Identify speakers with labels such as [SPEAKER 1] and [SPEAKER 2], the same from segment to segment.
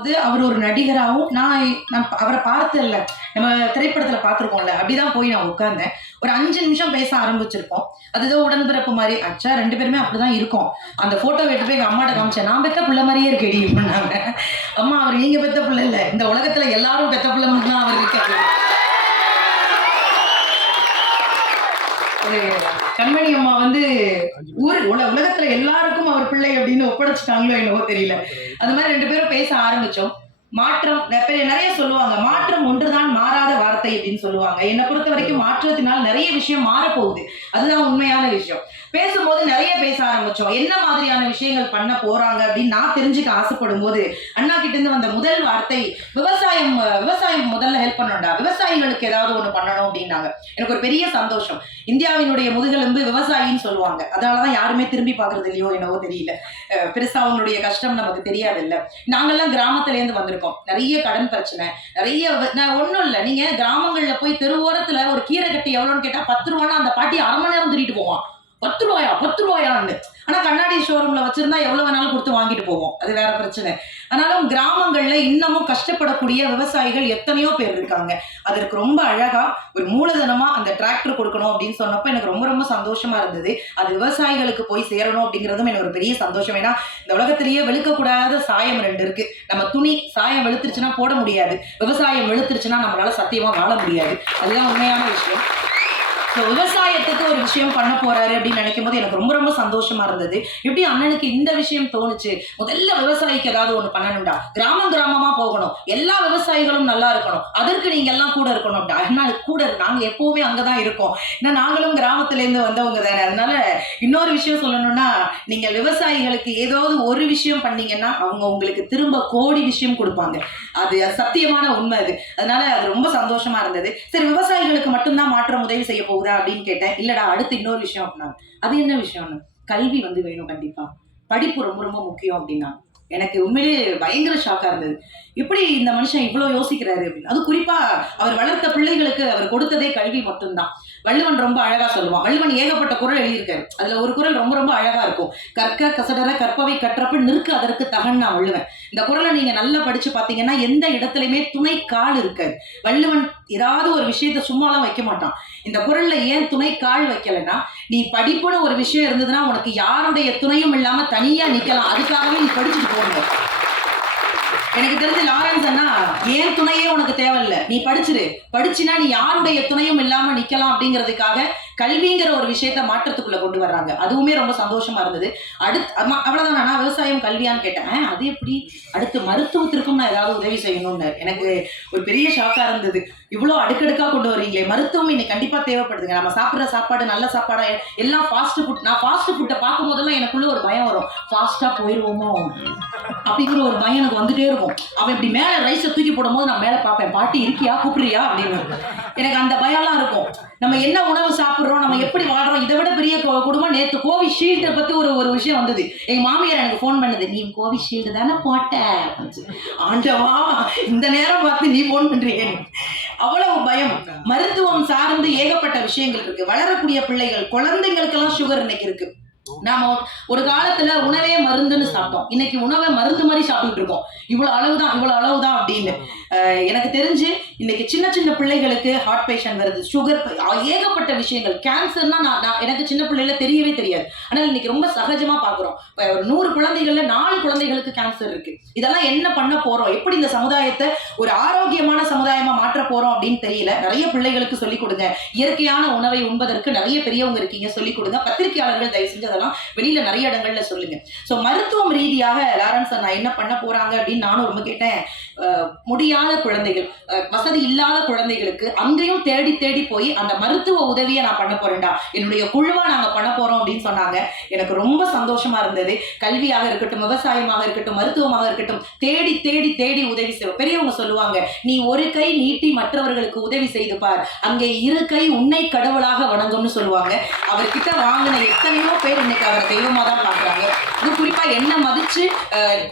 [SPEAKER 1] அது அவர் ஒரு நடிகராகவும் நான் நான் அவரை பார்த்ததில்ல. நம்ம திரைப்படத்துல பார்த்துருக்கோம்ல அப்படிதான் போய் நான் உட்கார்ந்தேன். ஒரு அஞ்சு நிமிஷம் பேச ஆரம்பிச்சிருப்போம். அதுதான் உடன்பிறப்பு மாதிரி அச்சா ரெண்டு பேருமே அப்படிதான் இருக்கோம். அந்த போட்டோ எடுத்து போய் எங்க அம்மாட்ட காமிச்சேன் நான் பெத்த பிள்ளை மாதிரியே இருக்கேடி பண்ணாங்க அம்மா அவர் நீங்க பெத்த பிள்ளை இல்ல. இந்த உலகத்துல எல்லாரும் பெத்த பிள்ளை மாதிரி தான் அவர் இருக்காரு. கண்மணி அம்மா வந்து ஊர் உல உலகத்துல எல்லாருக்கும் அவர் பிள்ளை அப்படின்னு ஒப்படைச்சிட்டாங்களோ என்னவோ தெரியல. அது மாதிரி ரெண்டு பேரும் பேச ஆரம்பிச்சோம். மாற்றம் நிறைய நிறைய சொல்லுவாங்க. மாற்றம் ஒன்றுதான் மாறாத வார்த்தை அப்படின்னு சொல்லுவாங்க. என்னை பொறுத்த வரைக்கும் மாற்றத்தினால் நிறைய விஷயம் மாறப்போகுது. அதுதான் உண்மையான விஷயம். பேசும்போது நிறைய பேச ஆரம்பிச்சோம். என்ன மாதிரியான விஷயங்கள் பண்ண போறாங்க அப்படின்னு நான் தெரிஞ்சுக்க ஆசைப்படும் போது அண்ணா கிட்ட இருந்து வந்த முதல் வார்த்தை விவசாயம் விவசாயம் முதல்ல ஹெல்ப் பண்ணணும்டா. விவசாயிகளுக்கு ஏதாவது ஒண்ணு பண்ணணும் அப்படின்னாங்க. எனக்கு ஒரு பெரிய சந்தோஷம். இந்தியாவினுடைய முதுகெலும்பு விவசாயின்னு சொல்லுவாங்க. அதனாலதான் யாருமே திரும்பி பாக்குறது இல்லையோ என்னவோ தெரியல. பெருசா அவங்களுடைய கஷ்டம் நமக்கு தெரியாது இல்ல நாங்கெல்லாம் கிராமத்துல இருந்து வந்திருக்கோம். இருக்கும். நிறைய கடன் பிரச்சனை நிறைய நான் ஒண்ணும் இல்ல. நீங்க கிராமங்கள்ல போய் தெருவோரத்தில் ஒரு கீரை கட்டி எவ்வளோன்னு கேட்டா பத்து ரூபான்னா அந்த பாட்டி அரை மணி நேரம் திருட்டு போவான். பத்து ரூபாயா? பத்து ரூபாயான்னு. ஆனா கண்ணாடி ஷோரூமில் வச்சிருந்தா எவ்வளவு வேணாலும் கொடுத்து வாங்கிட்டு போவோம். அது வேற பிரச்சனை. ஆனாலும் கிராமங்கள்ல இன்னமும் கஷ்டப்படக்கூடிய விவசாயிகள் எத்தனையோ பேர் இருக்காங்க. அதற்கு ரொம்ப அழகா ஒரு மூலதனமா அந்த டிராக்டர் கொடுக்கணும் அப்படின்னு சொன்னப்ப எனக்கு ரொம்ப ரொம்ப சந்தோஷமா இருந்தது. அது விவசாயிகளுக்கு போய் சேரணும் அப்படிங்கிறதும் எனக்கு ஒரு பெரிய சந்தோஷம். ஏன்னா இந்த உலகத்திலேயே வெளுக்கக்கூடாத சாயம் ரெண்டு இருக்கு. நம்ம துணி சாயம் வெளுத்துருச்சுன்னா போட முடியாது. விவசாயம் வெளுத்துருச்சுன்னா நம்மளால சத்தியமா வாழ முடியாது. அதுதான் உண்மையான விஷயம். ஸோ விவசாயத்துக்கு ஒரு விஷயம் பண்ண போறாரு அப்படின்னு நினைக்கும் போது எனக்கு ரொம்ப ரொம்ப சந்தோஷமா இருந்தது. எப்படி அண்ணனுக்கு இந்த விஷயம் தோணுச்சு? முதல்ல விவசாயிக்கு ஏதாவது ஒண்ணு பண்ணணும்டா. கிராமம் கிராமமா போகணும். எல்லா விவசாயிகளும் நல்லா இருக்கணும். அதற்கு நீங்க எல்லாம் கூட இருக்கணும்டா அண்ணா கூட நாங்க எப்பவுமே அங்கதான் இருக்கோம். ஏன்னா நாங்களும் கிராமத்துல இருந்து வந்தவங்க தானே. அதனால இன்னொரு விஷயம் சொல்லணும்னா நீங்க விவசாயிகளுக்கு ஏதாவது ஒரு விஷயம் பண்ணீங்கன்னா அவங்க உங்களுக்கு திரும்ப கோடி விஷயம் கொடுப்பாங்க. அது சத்தியமான உண்மை அது. அதனால அது ரொம்ப சந்தோஷமா இருந்தது. சரி விவசாயிகளுக்கு மட்டும்தான் மாற்றம் உதவி செய்ய போகுது. அப்படின்னு கேட்டேன். இல்லடா அடுத்து இன்னொரு விஷயம் அப்படின்னா அது என்ன விஷயம்னு? கல்வி வந்து வேணும் கண்டிப்பா. படிப்பு ரொம்ப ரொம்ப முக்கியம் அப்படின்னா. எனக்கு உண்மையிலேயே பயங்கர ஷாக்கா இருந்தது. எப்படி இந்த மனுஷன் இவ்வளவு யோசிக்கிறாரு அப்படின்னு. அது குறிப்பா அவர் வளர்த்த பிள்ளைகளுக்கு அவர் கொடுத்ததே கல்வி மட்டும்தான். வள்ளுவன் ரொம்ப அழகா சொல்லுவான். வள்ளுவன் ஏகப்பட்ட குரல் எழுதியிருக்காரு. அதுல ஒரு குரல் ரொம்ப ரொம்ப அழகா இருக்கும். கற்க கசடர கற்பவை கற்றப்ப நிற்க அதற்கு தகன் நான் வள்ளுவன் இந்த குரலை நீங்க நல்லா படிச்சு பாத்தீங்கன்னா எந்த இடத்துலயுமே துணை கால் இருக்காது. வள்ளுவன் ஏதாவது ஒரு விஷயத்த சும்மாலாம் வைக்க மாட்டான். இந்த குரல்ல ஏன் துணை கால் வைக்கலைன்னா நீ படிப்புன்னு ஒரு விஷயம் இருந்ததுன்னா உனக்கு யாருடைய துணையும் இல்லாம தனியா நிக்கலாம். அதுக்காகவே நீ படிச்சுட்டு போகணும். எனக்கு தெரிஞ்சு லாரன்ஸ் அண்ணா ஏன் துணையே உனக்கு தேவையில்ல? நீ படிச்சிரு. படிச்சுனா நீ யாருடைய துணையும் இல்லாம நிக்கலாம் அப்படிங்கிறதுக்காக கல்விங்கிற ஒரு விஷயத்த மாற்றத்துக்குள்ள கொண்டு வர்றாங்க. அதுவுமே ரொம்ப சந்தோஷமா இருந்தது. அடுத்து அவ்வளவுதான். நான் விவசாயம் கல்வியான்னு கேட்டேன். அது எப்படி? அடுத்து மருத்துவத்திற்கும் நான் ஏதாவது உதவி செய்யணும்னு எனக்கு ஒரு பெரிய ஷாக்கா இருந்தது. இவ்வளோ அடுக்கடுக்கா கொண்டு வரீங்களே மருத்துவம் இன்னைக்கு கண்டிப்பா தேவைப்படுதுங்க. நம்ம சாப்பிட்ற சாப்பாடு நல்ல சாப்பாடா எல்லாம் ஃபாஸ்ட் ஃபுட் நான் ஃபாஸ்ட் ஃபுட்டை பார்க்கும் போதெல்லாம் எனக்குள்ள ஒரு பயம் வரும். ஃபாஸ்டா போயிடுவோமோ அப்படிங்கிற ஒரு பயம் எனக்கு வந்துட்டே இருக்கும். அவன் இப்படி மேல ரைஸை தூக்கி போடும்போது நான் மேல பார்ப்பேன். பாட்டி இருக்கியா? கூப்பிடுறியா? அப்படின்னு. எனக்கு அந்த பயம்லாம் இருக்கும். நம்ம என்ன உணவு சாப்பிடுறோம் நம்ம எப்படி வாழ்றோம் இதை விட பெரிய குடும்பம் நேத்து கோவிஷீல்டை பத்தி ஒரு ஒரு விஷயம் வந்தது. என் மாமியார் எனக்கு ஃபோன் பண்ணுது நீ கோவிஷீல்டு தானே போட்ட? ஆண்டவா இந்த நேரம் பார்த்து நீ ஃபோன் பண்றீங்க. அவ்வளவு பயம். மருத்துவம் சார்ந்து ஏகப்பட்ட விஷயங்கள் இருக்கு. வளரக்கூடிய பிள்ளைகள் குழந்தைங்களுக்கெல்லாம் சுகர் இன்னைக்கு இருக்கு. நாம ஒரு காலத்துல உணவே மருந்துன்னு சாப்பிட்டோம். இன்னைக்கு உணவை மருந்து மாதிரி சாப்பிட்டுட்டு இருக்கோம். இவ்வளவு அளவுதான் இவ்வளவு அளவுதான் அப்படின்னு. எனக்கு தெரிஞ்சு இன்னைக்கு சின்ன சின்ன பிள்ளைகளுக்கு ஹார்ட் பேஷண்ட் வருது. சுகர் ஏகப்பட்ட விஷயங்கள். கேன்சர்னா நான் நான் எனக்கு சின்ன பிள்ளைல தெரியவே தெரியாது. ஆனால் இன்னைக்கு ரொம்ப சகஜமா பாக்குறோம் நூறு குழந்தைகள்ல நாலு குழந்தைகளுக்கு கேன்சர் இருக்கு. இதெல்லாம் என்ன பண்ண போறோம்? எப்படி இந்த சமுதாயத்தை ஒரு ஆரோக்கியமான சமுதாயமா மாற்ற போறோம் அப்படின்னு தெரியல. நிறைய பிள்ளைகளுக்கு சொல்லிக் கொடுங்க. இயற்கையான உணவை உண்பதற்கு நிறைய பெரியவங்க இருக்கீங்க. சொல்லிக் கொடுங்க. பத்திரிகையாளர்கள் தயவு செஞ்சு அதெல்லாம் வெளியில நிறைய இடங்கள்ல சொல்லுங்க. ஸோ மருத்துவம் ரீதியாக லாரன்ஸ் நான் என்ன பண்ண போறாங்க அப்படின்னு நானும் ரொம்ப கேட்டேன். முடியாத குழந்தைகள் வசதி இல்லாத குழந்தைகளுக்கு அங்கேயும் தேடி தேடி போய் அந்த மருத்துவ உதவியை நான் பண்ண போறேன்டா. என்னுடைய குழுவா நாங்க பண்ண போறோம் அப்படின்னு சொன்னாங்க. எனக்கு ரொம்ப சந்தோஷமா இருந்தது. கல்வியாக இருக்கட்டும் விவசாயமாக இருக்கட்டும் மருத்துவமாக இருக்கட்டும் தேடி தேடி தேடி உதவி செய்வோம் பெரியவங்க சொல்லுவாங்க நீ ஒரு கை நீட்டி மற்றவர்களுக்கு உதவி செய்து பார். அங்கே இரு கை உன்னை கடவுளாக வணங்கும்னு சொல்லுவாங்க. அவர்கிட்ட வாங்கின எத்தனையோ பேர் இன்னைக்கு அவர் தெய்வமாக தான் பார்க்குறாங்க. அது குறிப்பா என்ன மதிச்சு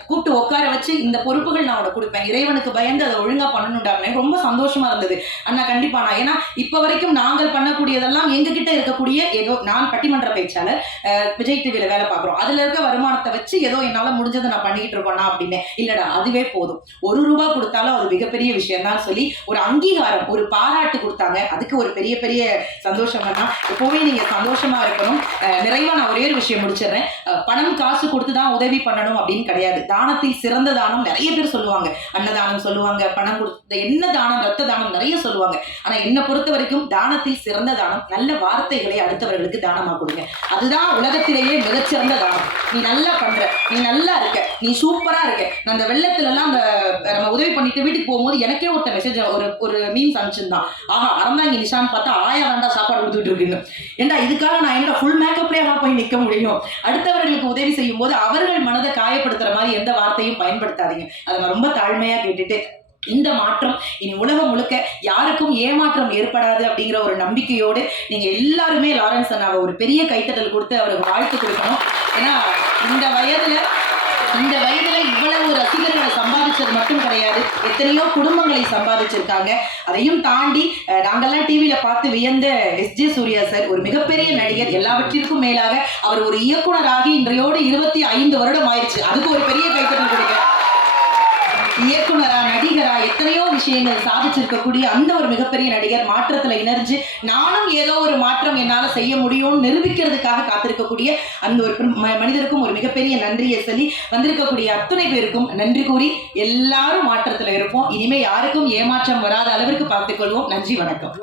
[SPEAKER 1] கூப்பிட்டு உட்கார வச்சு இந்த பொறுப்புகள் நான் உனக்கு கொடுப்பேன். இறைவனுக்கு பயந்து அதை ஒழுங்கா பண்ணணும்டாமே. ரொம்ப சந்தோஷமா இருந்தது. அண்ணா கண்டிப்பா நான் ஏன்னா இப்ப வரைக்கும் நாங்கள் பண்ணக்கூடியதெல்லாம் எங்க கிட்ட இருக்கக்கூடிய ஏதோ நான் பட்டிமன்ற பேச்சாளர் அஹ், விஜய் டிவியில வேலை பார்க்குறோம். அதுல இருக்க வருமானத்தை வச்சு ஏதோ என்னால முடிஞ்சதை நான் பண்ணிக்கிட்டு இருக்கோம்னா அப்படின்னு. இல்லடா அதுவே போதும். ஒரு ரூபா கொடுத்தாலும் அது மிகப்பெரிய விஷயம் தான் சொல்லி ஒரு அங்கீகாரம் ஒரு பாராட்டு கொடுத்தாங்க. அதுக்கு ஒரு பெரிய பெரிய சந்தோஷம் தான் எப்பவுமே நீங்க சந்தோஷமா இருக்கணும். நிறைவா நான் ஒரே ஒரு விஷயம் முடிச்சிடுறேன். பணம் காசு கொடுத்து தான் உதவி பண்ணணும் அப்படின்னு கிடையாது. தானத்தில் சிறந்த தானம் நிறைய பேர் சொல்லுவாங்க. அன்னதானம் சொல்லுவாங்க பணம் கொடுத்த என்ன தானம் ரத்த தானம் நிறைய சொல்லுவாங்க. ஆனா என்னை பொறுத்த வரைக்கும் தானத்தில் சிறந்த தானம் நல்ல வார்த்தைகளை அடுத்தவர்களுக்கு தானமா கொடுங்க. அதுதான் உலகத்திலேயே மிகச்சிறந்த தானம். நீ நல்லா பண்ற நீ நல்லா இருக்க நீ சூப்பரா இருக்க. அந்த வெள்ளத்துல எல்லாம் அந்த நம்ம உதவி பண்ணிட்டு வீட்டுக்கு போகும்போது எனக்கே ஒருத்த மெசேஜ் ஒரு ஒரு மீன்ஸ் அனுப்பிச்சிருந்தான். ஆஹா அறந்தாங்க நிஷான் பார்த்தா ஆயா வேண்டா சாப்பாடு கொடுத்துட்டு இருக்குன்னு. ஏண்டா இதுக்காக நான் என்னோட ஃபுல் மேக்கப்லேயே போய் நிக்க முடியும்? அடுத்தவர்களுக்கு உதவி செய்ய செய்யும் போது அவர்கள் மனதை காயப்படுத்துற மாதிரி எந்த வார்த்தையும் பயன்படுத்தாதீங்க. அதை நான் ரொம்ப தாழ்மையா கேட்டுட்டு இந்த மாற்றம் இனி உலகம் முழுக்க யாருக்கும் ஏமாற்றம் ஏற்படாது அப்படிங்கிற ஒரு நம்பிக்கையோடு நீங்க எல்லாருமே லாரன்ஸ் அண்ணாவை ஒரு பெரிய கைத்தட்டல் கொடுத்து அவருக்கு வாழ்த்து கொடுக்கணும். ஏன்னா இந்த வயதுல இந்த வயதுல இவ்வளவு ரசிகர்களை சம்பாதிச்சது மட்டும் கிடையாது எத்தனையோ குடும்பங்களை சம்பாதிச்சிருக்காங்க. அதையும் தாண்டி நாங்கள்லாம் நாங்கெல்லாம் டிவியில பார்த்து வியந்த எஸ். ஜே. சூர்யா சார் ஒரு மிகப்பெரிய நடிகர். எல்லாவற்றிற்கும் மேலாக அவர் ஒரு இயக்குனராகி இன்றையோடு இருபத்தி ஐந்து வருடம் ஆயிடுச்சு. அதுக்கு ஒரு பெரிய கைத்தட்டல் கொடுங்க. இயக்குனர் எத்தனையோ விஷயங்கள் சாதிச்சிருக்கக்கூடிய அந்த ஒரு மிகப்பெரிய நடிகர் மாற்றத்தில் இணைஞ்சு நானும் ஏதோ ஒரு மாற்றம் என்னால செய்ய முடியும்னு நிரூபிக்கிறதுக்காக காத்திருக்கக்கூடிய அந்த ஒரு மனிதருக்கும் ஒரு மிகப்பெரிய நன்றியை சொல்லி வந்திருக்கக்கூடிய அத்துணை பேருக்கும் நன்றி கூறி எல்லாரும் மாற்றத்துல இருப்போம். இனிமே யாருக்கும் ஏமாற்றம் வராத அளவிற்கு பார்த்துக்கொள்வோம். நன்றி வணக்கம்.